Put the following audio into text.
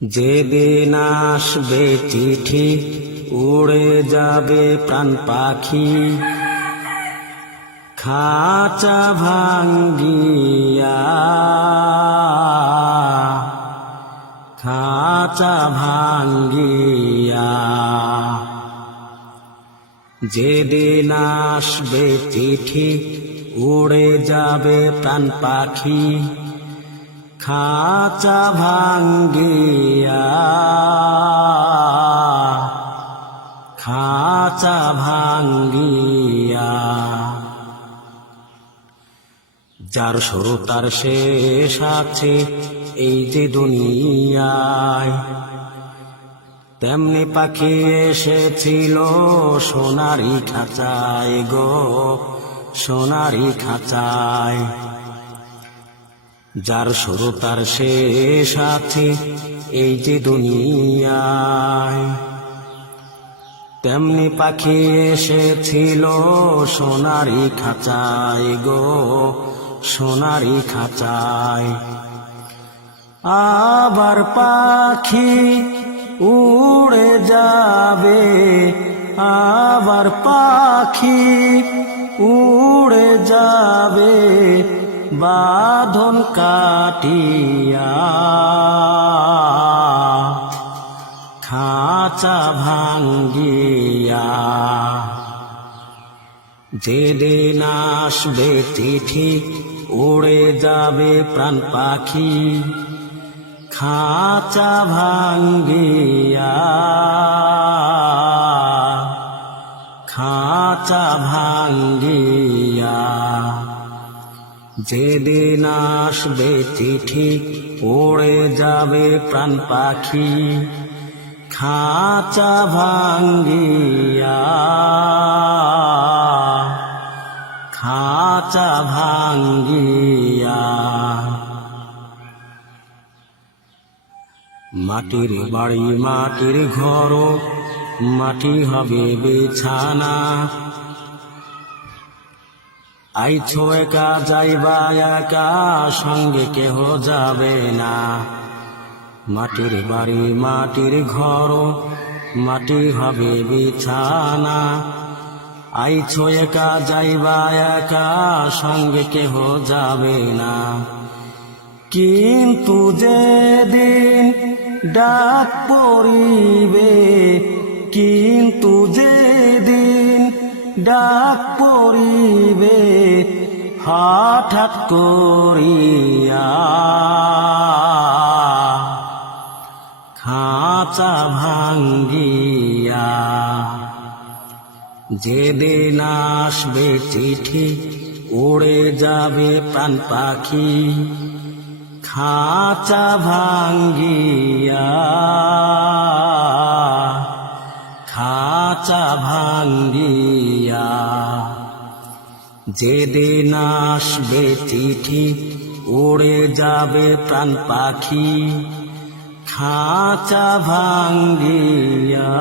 যেদিন আসবে চিঠি উড়ে যাবে প্রাণ পাখি, খাঁচা ভাঙ্গিয়া খাঁচা ভাঙ্গিয়া। যেদিন আসবে চিঠি উড়ে যাবে প্রাণ পাখি, খাঁচা ভাঙ্গিয়া খাঁচা ভাঙ্গিয়া। যার শুরু তার শেষ আছে এই যে দুনিয়ায়, তেমনি পাখি এসেছিল সোনারি খাঁচায় গো, সোনারি খাঁচায়। যার শুরু তার শেষ আছে এই যে দুনিয়ায়, তেমনি পাখি এসেছিল সোনারি খাঁচায় গো, সোনারি খাঁচায়। আবার পাখি উড়ে যাবে, আবার পাখি উড়ে যাবে বাঁধন কাটিয়া, খাঁচা ভাঙ্গিয়া। যেদিন আসবে চিঠি উড়ে যাবে প্রাণ পাখি, খাঁচা ভাঙ্গিয়া খাঁচা ভাঙ্গিয়া। যেদিন আসবে চিঠি উড়ে যাবে প্রাণ পাখি, খাঁচা ভাঙ্গিয়া খাঁচা ভাঙ্গিয়া। মাটির বাড়ি মাটির ঘর, মাটি হবে বিছানা। আইছো একা যাইবা একা, সঙ্গে কেহ যাবে না। মাটির বাড়ি মাটির ঘর, মাটি হবে বিছানা। আইছো একা যাইবা একা, সঙ্গে কেহ যাবে না। কিন্তু যেদিন ডাক পড়িবে, কিন্তু যেদিন ডাক পড়িবে হঠাৎ করিয়া, খাঁচা ভাঙ্গিয়া। যেদিন আসবে চিঠি উড়ে যাবে প্রাণ পাখি, খাঁচা ভাঙ্গিয়া খাঁচা ভাঙ্গিয়া। যেদিন আসবে চিঠি উড়ে যাবে প্রাণ পাখি, খাঁচা ভাঙ্গিয়া